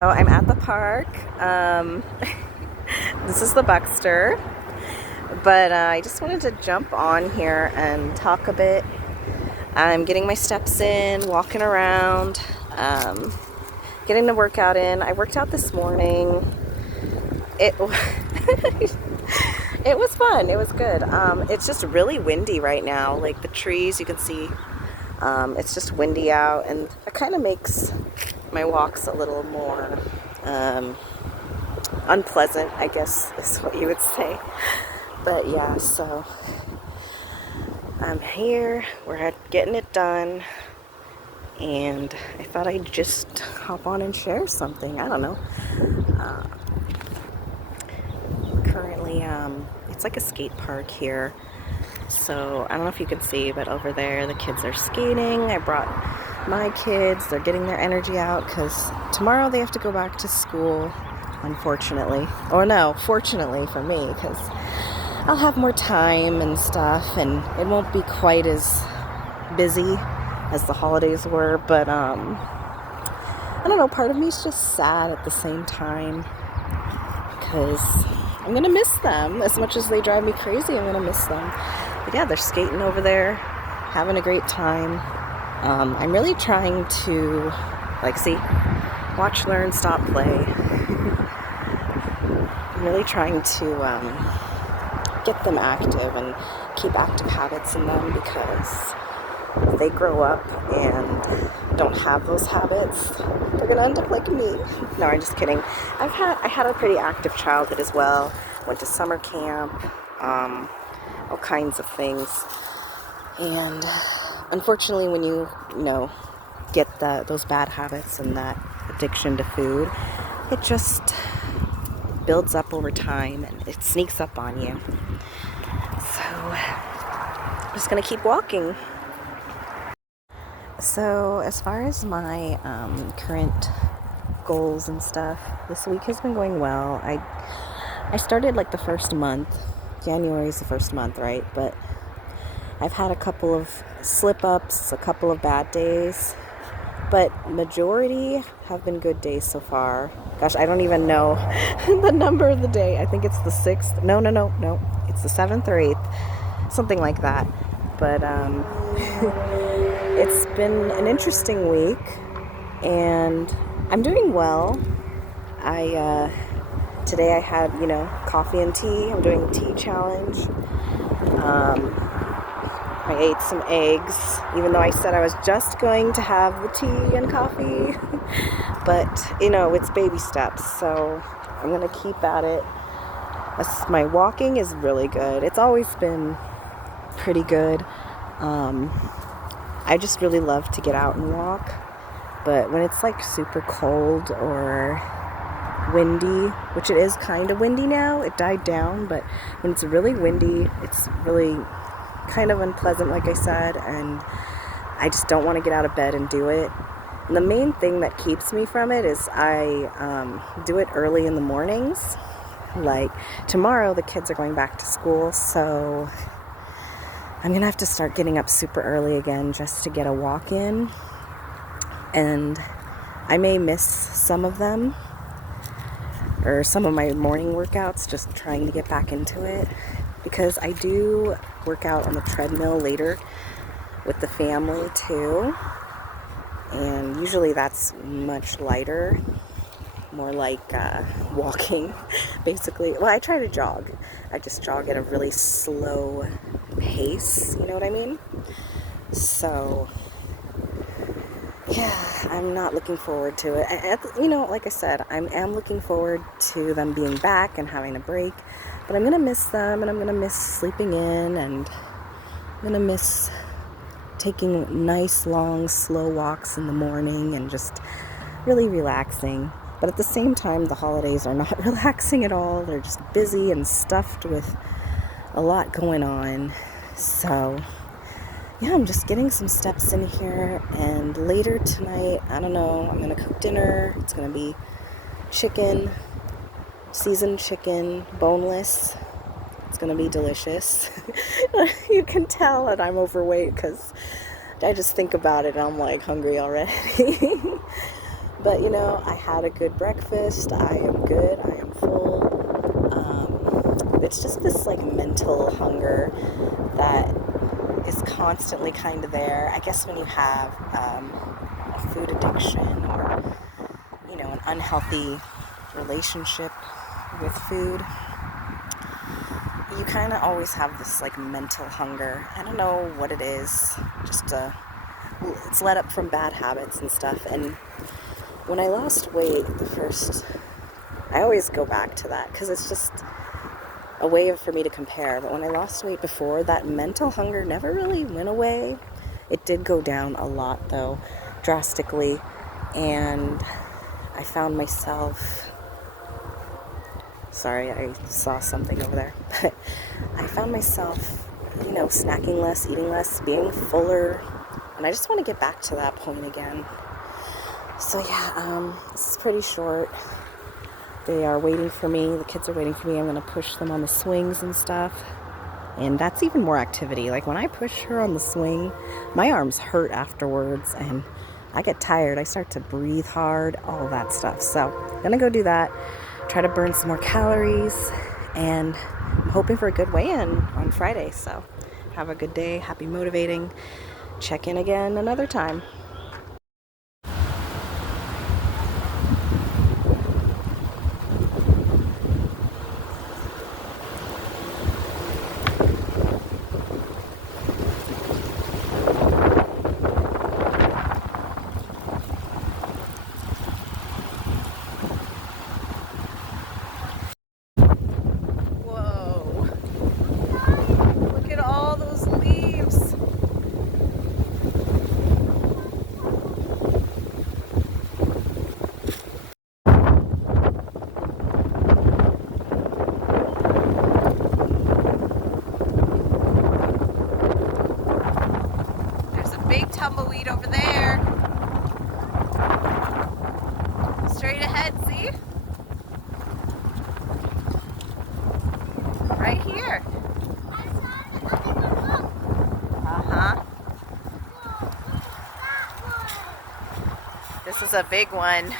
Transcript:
So I'm at the park. This is the Buckster, but I just wanted to jump on here and talk a bit. I'm getting my steps in, walking around, getting the workout in. I worked out this morning. It it was fun. It was good. It's just really windy right now. Like the trees, you can see. It's just windy out, and it kind of makes my walks a little more unpleasant, I guess is what you would say. But yeah, so I'm here, we're getting it done, and I thought I'd just hop on and share something. I don't know. Uh, Currently, it's like a skate park here. So I don't know if you can see, but over there the kids are skating. I brought my kids. They're getting their energy out because tomorrow they have to go back to school, unfortunately. Or no, fortunately for me, because I'll have more time and stuff, and it won't be quite as busy as the holidays were. But I don't know, part of me is just sad at the same time because I'm gonna miss them. As much as they drive me crazy, I'm gonna miss them. But yeah, they're skating over there, having a great time. I'm really trying to, see, watch, learn, stop, play. I'm really trying to get them active and keep active habits in them, because if they grow up and don't have those habits, they're gonna end up like me. No, I'm just kidding. I had a pretty active childhood as well. Went to summer camp, all kinds of things. And unfortunately, when you get those bad habits and that addiction to food, it just builds up over time and it sneaks up on you. So I'm just gonna keep walking. So as far as my current goals and stuff, this week has been going well. I started like the first month. January is the first month, right? But I've had a couple of slip-ups, a couple of bad days, but majority have been good days so far. Gosh, I don't even know the number of the day. I think it's the 6th. No. It's the 7th or 8th, something like that. But it's been an interesting week, and I'm doing well. Today I had, coffee and tea. I'm doing a tea challenge. I ate some eggs, even though I said I was just going to have the tea and coffee. But, it's baby steps, so I'm going to keep at it. My walking is really good. It's always been pretty good. I just really love to get out and walk. But when it's like super cold or windy, which it is kind of windy now, it died down, but when it's really windy, it's really kind of unpleasant, like I said, and I just don't want to get out of bed and do it. And the main thing that keeps me from it is I do it early in the mornings. Like tomorrow the kids are going back to school, so I'm gonna have to start getting up super early again just to get a walk in, and I may miss some of them or some of my morning workouts, just trying to get back into it, because I do work out on the treadmill later with the family too, and usually that's much lighter, more like walking basically. Well, I try to jog. I just jog at a really slow pace, you know what I mean? So yeah, I'm not looking forward to it. Like I said, I am looking forward to them being back and having a break, but I'm gonna miss them, and I'm gonna miss sleeping in, and I'm gonna miss taking nice, long, slow walks in the morning and just really relaxing. But at the same time, the holidays are not relaxing at all. They're just busy and stuffed with a lot going on. So yeah, I'm just getting some steps in here, and later tonight, I don't know, I'm gonna cook dinner. It's gonna be chicken, seasoned chicken, boneless. It's gonna be delicious. You can tell that I'm overweight because I just think about it and I'm like hungry already. But you know, I had a good breakfast. I am good. I am full. It's just this like mental hunger that is constantly kind of there. I guess when you have a food addiction or, you know, an unhealthy relationship with food, you kind of always have this like mental hunger. I don't know what it is. Just it's let up from bad habits and stuff. And when I lost weight, I always go back to that because it's just a way for me to compare. But when I lost weight before, that mental hunger never really went away. It did go down a lot though, drastically. And I found myself, sorry, I saw something over there, but I found myself, you know, snacking less, eating less, being fuller, and I just want to get back to that point again. So yeah, this is pretty short. They are waiting for me. The kids are waiting for me. I'm going to push them on the swings and stuff. And that's even more activity. Like when I push her on the swing, my arms hurt afterwards and I get tired. I start to breathe hard, all that stuff. So I'm going to go do that, try to burn some more calories, and I'm hoping for a good weigh-in on Friday. So have a good day. Happy motivating. Check in again another time. Whoa. Look at all those leaves. There's a big tumbleweed over there. Straight ahead, see? Right here. Uh-huh. This is a big one.